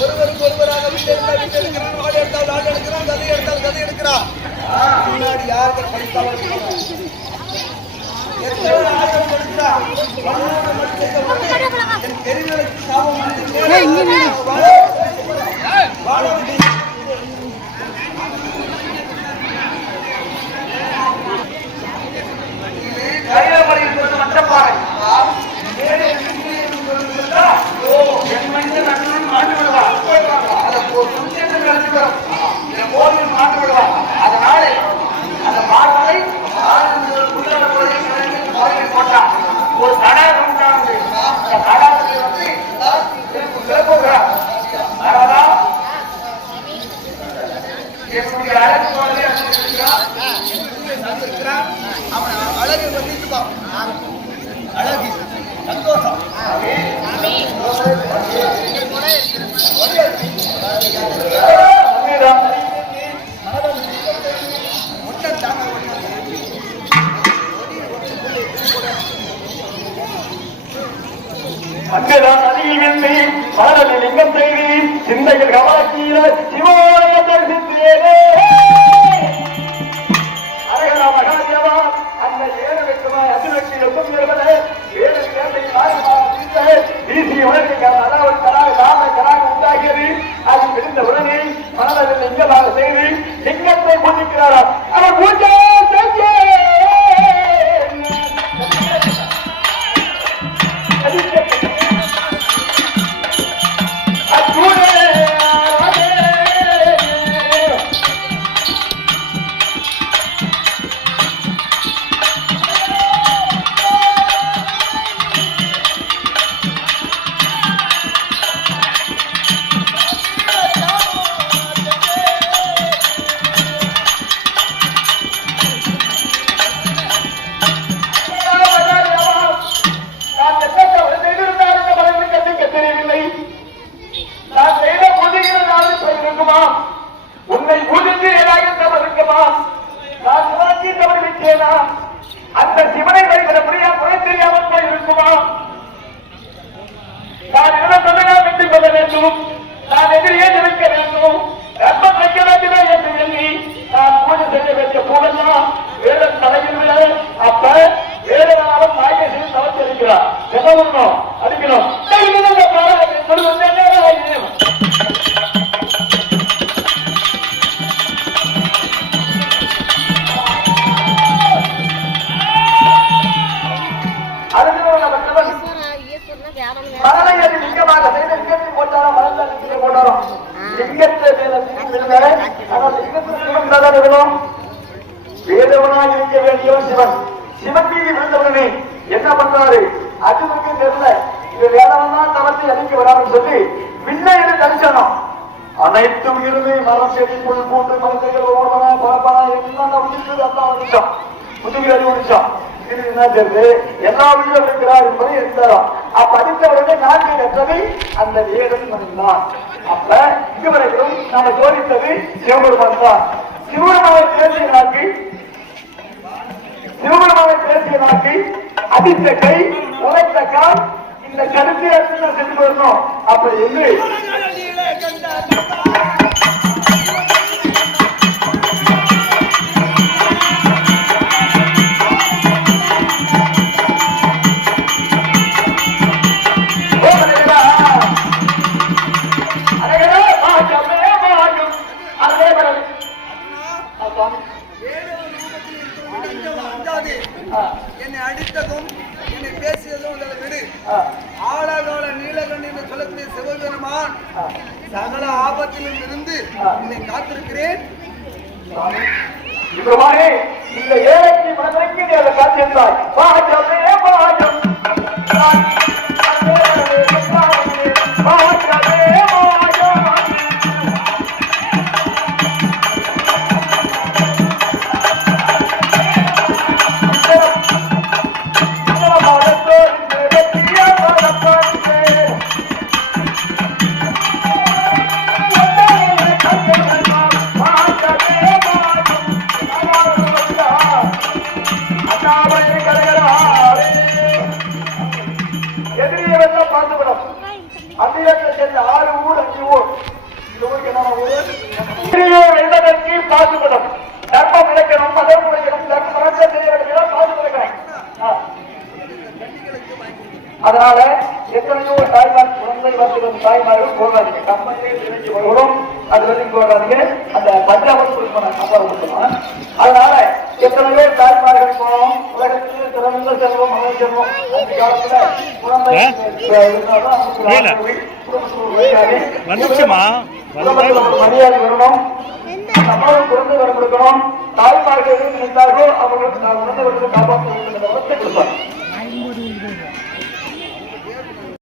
ஒருவருக்கு ஒருவராக விட்டு எடுக்கிறான், வாடு எடுத்தால் வாடு எடுக்கிறான், கதை எடுத்தால் கதை எடுக்கிறான். முன்னாடி யார்கள் படித்தாலும் என் தெரிவுகளுக்கு சாபம் அதனால அந்த பார்வை போட்டான். ஒரு தடாகம் உண்டானது. அந்த தடாகத்தை வந்து என்னுடைய அழகு போலவே அவன் அழகு வந்து அழகு சந்தோஷம் அங்கதான் நதியில் வெள்ளி மனதில் லிங்கம் செய்தி சிந்தையில் கவலக்கீர சிவோலய தரிசித்தேனே அரகரா மகாதேவா அந்த ஏழு வெட்டுமாய் அதிலட்சி லட்சம் இருப்பது ஏழு கேட்டை வீசி உடனே அதாவது கராக உண்டாகியது. அது விழுந்த உடனே மனதில் லிங்கமாக செய்து லிங்கத்தை பூஜிக்கிறாராம். அவர் பூஜை உன்னை பூஜித்து ஏதாவது தவறு இருக்குமா? நான் சிவாஜி தவறு விட்டேனா? அந்த சிவனை வழிபட முடியாம முறை தெரியாமல் இருக்குமா? நான் என்ன சொன்னா வெற்றி கொள்ள வேண்டும், நான் எதிரியே நிற்க வேண்டும், ரத்தம் வைக்க வேண்டுமே என்று எண்ணி நான் பூஜை செய்ய வேண்டிய பூஜெல்லாம் வேற தலையில் விட அப்ப வேற நாளும் நாயகத்தில் தவற்றிருக்கிறார். என்ன பண்ணணும்? அடிக்கணும். மரணையது லிங்கமாக செய்த லிங்கத்தை போட்டாரோ மரத்தை லிங்கத்தை போட்டாரோ லிங்கத்தை வேணும். வேதவனாக இருக்க வேண்டியவன் சிவன். சிவன் மீது விழுந்தவனே என்ன பண்றாரு? அதுவுக்கு தெரியல. இது வேதவன் தான் தவத்தை அழிக்க வரான்னு சொல்லி விண்ணையில தரிசனம் அனைத்தும் இருந்து மரம் செடி புல் பூண்டு மரத்தைகள் ஓடனா பழப்பனா எல்லாம் தவிர்த்து அதான் வந்துச்சோம். முதுகு அறிவு வந்துச்சோம். இது என்ன தெரியுது? எல்லா உயிரும் இருக்கிறார் என்பதை இருந்தாராம். அப்ப அடுத்தவரை நான்கு கற்றதை அந்த வேதன் மனிதான். அப்ப இதுவரைக்கும் நாம சோதித்தது சிவபெருமான் தான். சிவபெருமானை பேசிய நாக்கு அடித்த கை உழைத்த கால் இந்த கருத்தை அடுத்து சென்று வரணும். அப்படி என்று என்னை அடித்ததும் என்னை பேசியதும் விடு. ஆழகால நீலகண்டி என்று சொல்லக்கூடிய சிவபெருமான் சகல ஆபத்திலும் இருந்து என்னை காத்திருக்கிறேன். இந்த ஏழைக்கு மனதிற்கு நீ அதை காத்திருந்தாய். கரகரா சேர்ந்த 6 ஊர் 5 ஊர். இந்த ஊருக்கு என்ன ஊர்? வெள்ளதற்கு பாதுபடம் தர்மம் இழைக்கணும், மதம் இழைக்கணும், தர்மம் தெரியலாம் பாதுபடம். அதனால எத்தனையோ தாய்மார் குழந்தை வந்து தாய்மார்கள் போகாதீங்க, கம்பெனியே தெரிஞ்சு வரும். அது வந்து போகாதீங்க, அந்த பஞ்சாபத்து கொடுக்கணும். அதனால எத்தனையோ தாய்மார்கள் போனோம். உலகத்தில் சிறந்த செல்வம் மகன் செல்வம் அந்த காலத்துல குழந்தை மரியாதை வரணும், நம்மளும் குழந்தை வர கொடுக்கணும். தாய்மார்கள் நினைத்தார்களோ அவங்களுக்கு நான் குழந்தை வந்து காப்பாற்ற வேண்டும் என்ற கொடுப்பார்.